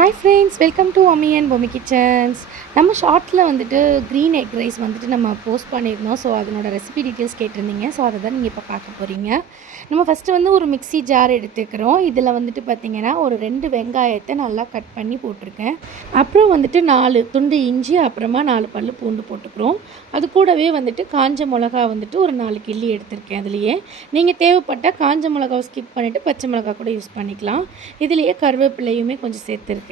Hi friends, welcome to அம்மி and Bommi kitchens. நம்ம ஷார்ட்டில் வந்துட்டு க்ரீன் எக் ரைஸ் வந்துட்டு நம்ம போஸ்ட் பண்ணியிருந்தோம். ஸோ அதனோட ரெசிபி டீட்டெயில்ஸ் கேட்டிருந்தீங்க. ஸோ அதை தான் நீங்கள் இப்போ பார்க்க போகிறீங்க. நம்ம ஃபஸ்ட்டு வந்து ஒரு மிக்ஸி ஜார் எடுத்துக்கிறோம். இதில் வந்துட்டு பார்த்திங்கன்னா ஒரு 2 வெங்காயத்தை நல்லா கட் பண்ணி போட்டிருக்கேன். அப்புறம் வந்துட்டு 4 துண்டு இஞ்சி, அப்புறமா 4 பல் பூண்டு போட்டுக்கிறோம். அது கூடவே வந்துட்டு காஞ்ச மிளகா வந்துட்டு ஒரு 4 கிள்ளி எடுத்திருக்கேன். அதுலேயே நீங்கள் தேவைப்பட்டால் காஞ்ச மிளகாவை ஸ்கிப் பண்ணிவிட்டு பச்சை மிளகா கூட யூஸ் பண்ணிக்கலாம். இதுலேயே கருவேப்பிலையுமே கொஞ்சம் சேர்த்துருக்கேன்.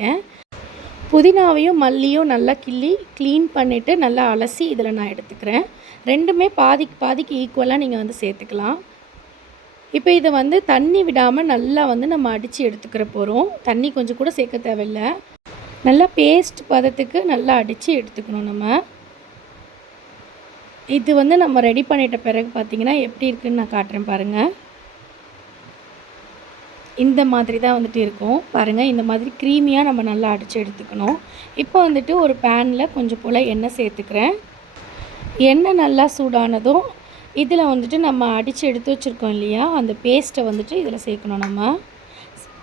புதினாவையும் மல்லியும் நல்லா கிள்ளி க்ளீன் பண்ணிவிட்டு நல்லா அலசி இதில் நான் எடுத்துக்கிறேன். ரெண்டுமே பாதிக்கு ஈக்குவலாக நீங்கள் வந்து சேர்த்துக்கலாம். இப்போ இதை வந்து தண்ணி விடாமல் நல்லா வந்து நம்ம அடித்து எடுத்துக்கிற போகிறோம். தண்ணி கொஞ்சம் கூட சேர்க்க தேவையில்லை. நல்லா பேஸ்ட் பதத்துக்கு நல்லா அடித்து எடுத்துக்கணும். இது வந்து நம்ம ரெடி பண்ணிட்ட பிறகு பார்த்திங்கன்னா எப்படி இருக்குதுன்னு நான் காட்டுறேன் பாருங்கள். இந்த மாதிரி தான் வந்துட்டு இருக்கும் பாருங்கள். இந்த மாதிரி க்ரீமியாக நம்ம நல்லா அடித்து எடுத்துக்கணும். இப்போ வந்துட்டு ஒரு பேனில் கொஞ்சம் போல் எண்ணெய் சேர்த்துக்கிறேன். எண்ணெய் நல்லா சூடானதும் இதில் வந்துட்டு நம்ம அடித்து எடுத்து வச்சுருக்கோம் இல்லையா, அந்த பேஸ்ட்டை வந்துட்டு இதில் சேர்க்கணும். நம்ம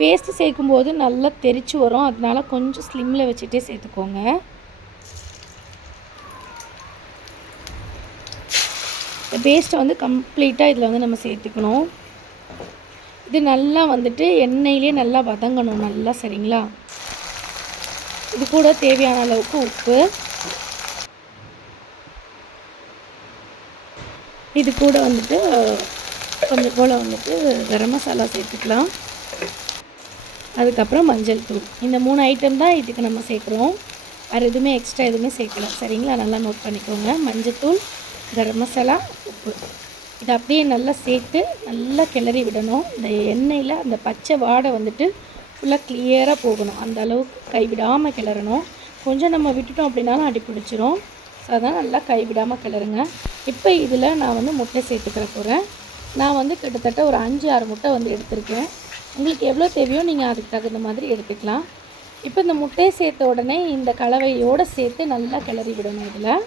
பேஸ்ட்டு சேர்க்கும்போது நல்லா தெரிச்சு வரும். அதனால கொஞ்சம் ஸ்லிம்மில் வச்சுட்டே சேர்த்துக்கோங்க. இந்த பேஸ்ட்டை வந்து கம்ப்ளீட்டாக இதில் வந்து நம்ம சேர்த்துக்கணும். இது நல்லா வந்துட்டு எண்ணெயிலே நல்லா வதங்கணும் நல்லா, சரிங்களா. இது கூட தேவையான அளவுக்கு உப்பு, இது கூட வந்துட்டு கொஞ்சம் போல் வந்துட்டு கரம் மசாலா சேர்த்துக்கலாம். அதுக்கப்புறம் மஞ்சள் தூள். இந்த 3 ஐட்டம் தான் இதுக்கு நம்ம சேர்க்குறோம். வேறு எதுவுமே எக்ஸ்ட்ரா எதுவுமே சேர்க்கல, சரிங்களா. நல்லா நோட் பண்ணிக்கோங்க. மஞ்சள் தூள், கரம் மசாலா, உப்பு. இதை அப்படியே நல்லா சேர்த்து நல்லா கிளறி விடணும். இந்த எண்ணெயில் அந்த பச்சை வாடை வந்துட்டு ஃபுல்லாக கிளியராக போகணும். அந்த அளவுக்கு கைவிடாமல் கிளறணும். கொஞ்சம் நம்ம விட்டுட்டோம் அப்படின்னாலும் அடி பிடிச்சிரும். ஸோ அதான் நல்லா கைவிடாமல் கிளறுங்க. இப்போ இதில் நான் வந்து முட்டை சேர்த்துக்கிற போகிறேன். நான் வந்து கிட்டத்தட்ட ஒரு 5-6 முட்டை வந்து எடுத்திருக்கேன். உங்களுக்கு எவ்வளோ தேவையோ நீங்கள் அதுக்கு தகுந்த மாதிரி எடுத்துக்கலாம். இப்போ இந்த முட்டையை சேர்த்த உடனே இந்த கலவையோடு சேர்த்து நல்லா கிளறி விடணும்.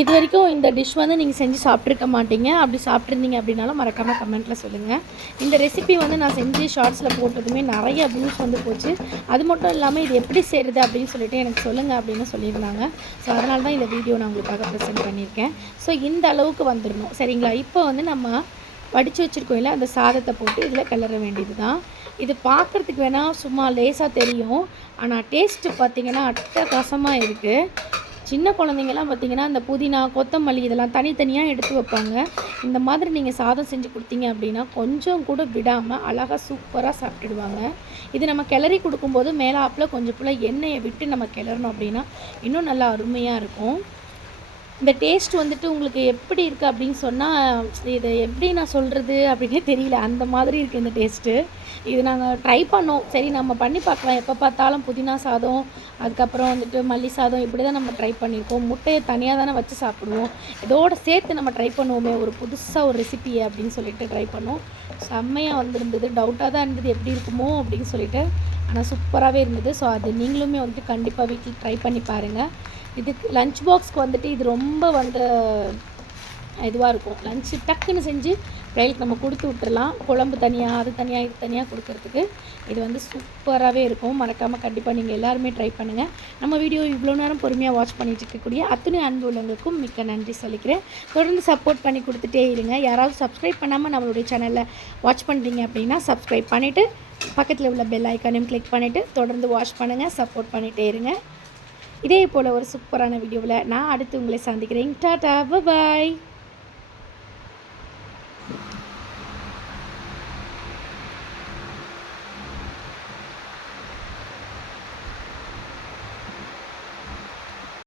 இது வரைக்கும் இந்த டிஷ் வந்து நீங்கள் செஞ்சு சாப்பிட்ருக்க மாட்டீங்க. அப்படி சாப்பிட்ருந்தீங்க அப்படின்னாலும் மறக்காமல் கமெண்ட்டில் சொல்லுங்கள். இந்த ரெசிபி வந்து நான் செஞ்சு ஷார்ட்ஸில் போட்டதுமே நிறைய வியூஸ் வந்து போச்சு. அது மட்டும் இல்லாமல் இது எப்படி செய்கிறது அப்படின்னு சொல்லிட்டு எனக்கு சொல்லுங்கள் அப்படின்னு சொல்லியிருந்தாங்க. ஸோ அதனால தான் இந்த வீடியோ நான் உங்களுக்காக ப்ரெசென்ட் பண்ணியிருக்கேன். ஸோ இந்த அளவுக்கு வந்துடணும், சரிங்களா. இப்போ வந்து நம்ம வடித்து வச்சுருக்கோம் இல்லை, அந்த சாதத்தை போட்டு இதில் கிளற வேண்டியது தான். இது பார்க்குறதுக்கு வேணால் சும்மா லேசாக தெரியும், ஆனால் டேஸ்ட்டு பார்த்திங்கன்னா அட்டகாசமாக இருக்குது. சின்ன குழந்தைங்கலாம் பார்த்திங்கன்னா இந்த புதினா, கொத்தமல்லி இதெல்லாம் தனித்தனியாக எடுத்து வைப்பாங்க. இந்த மாதிரி நீங்கள் சாதம் செஞ்சு கொடுத்தீங்க அப்படின்னா கொஞ்சம் கூட விடாமல் அழகாக சூப்பராக சாப்பிட்டுடுவாங்க. இது நம்ம கிளறி கொடுக்கும்போது மேலாப்பில் கொஞ்சம் போல் எண்ணெயை விட்டு நம்ம கிளறணும் அப்படின்னா இன்னும் நல்லா அருமையாக இருக்கும். இந்த டேஸ்ட் வந்துட்டு உங்களுக்கு எப்படி இருக்குது அப்படின்னு சொன்னால், இதை எப்படி நான் சொல்கிறது அப்படின்னே தெரியல, அந்த மாதிரி இருக்குது இந்த டேஸ்ட்டு. இது நாங்கள் ட்ரை பண்ணோம். சரி நம்ம பண்ணி பார்க்கலாம். எப்போ பார்த்தாலும் புதினா சாதம், அதுக்கப்புறம் வந்துட்டு மல்லி சாதம் இப்படி தான் நம்ம ட்ரை பண்ணியிருக்கோம். முட்டையை தனியாக தானே வச்சு சாப்பிடுவோம். இதோடு சேர்த்து நம்ம ட்ரை பண்ணுவோமே ஒரு புதுசாக ஒரு ரெசிபியை அப்படின்னு சொல்லிட்டு ட்ரை பண்ணோம். செம்மையாக வந்திருந்தது. டவுட்டாக தான் இருந்தது எப்படி இருக்குமோ அப்படின்னு சொல்லிட்டு. ஆனால் சூப்பராகவே இருந்தது. ஸோ அது நீங்களுமே வந்துட்டு கண்டிப்பாக வீட்டில் ட்ரை பண்ணி பாருங்கள். இதுக்கு லஞ்ச் பாக்ஸ்க்கு வந்துட்டு இது ரொம்ப வந்து இதுவாக இருக்கும். லஞ்சு டக்குன்னு செஞ்சு பிள்ளைகளுக்கு நம்ம கொடுத்து விட்டுறலாம். குழம்பு தனியாக, அது தனியாக, இது தனியாக கொடுக்கறதுக்கு இது வந்து சூப்பராகவே இருக்கும். மறக்காமல் கண்டிப்பாக நீங்கள் எல்லாருமே ட்ரை பண்ணுங்கள். நம்ம வீடியோ இவ்வளோ நேரம் பொறுமையாக வாட்ச் பண்ணிட்டு இருக்கக்கூடிய அத்தனை அன்பு உள்ளவங்களுக்கும் மிக்க நன்றி சொல்லிக்கிறேன். தொடர்ந்து சப்போர்ட் பண்ணி கொடுத்துட்டே இருங்க. யாராவது சப்ஸ்கிரைப் பண்ணாமல் நம்மளுடைய சேனலில் வாட்ச் பண்ணுறீங்க அப்படின்னா சப்ஸ்கிரைப் பண்ணிவிட்டு பக்கத்தில் உள்ள பெல் ஐக்கானையும் கிளிக் பண்ணிவிட்டு தொடர்ந்து வாட்ச் பண்ணுங்கள், சப்போர்ட் பண்ணிகிட்டே இருங்க. இதே போல் ஒரு சூப்பரான வீடியோவில் நான் அடுத்து உங்களை சந்திக்கிறேன். டாடா, பாய்.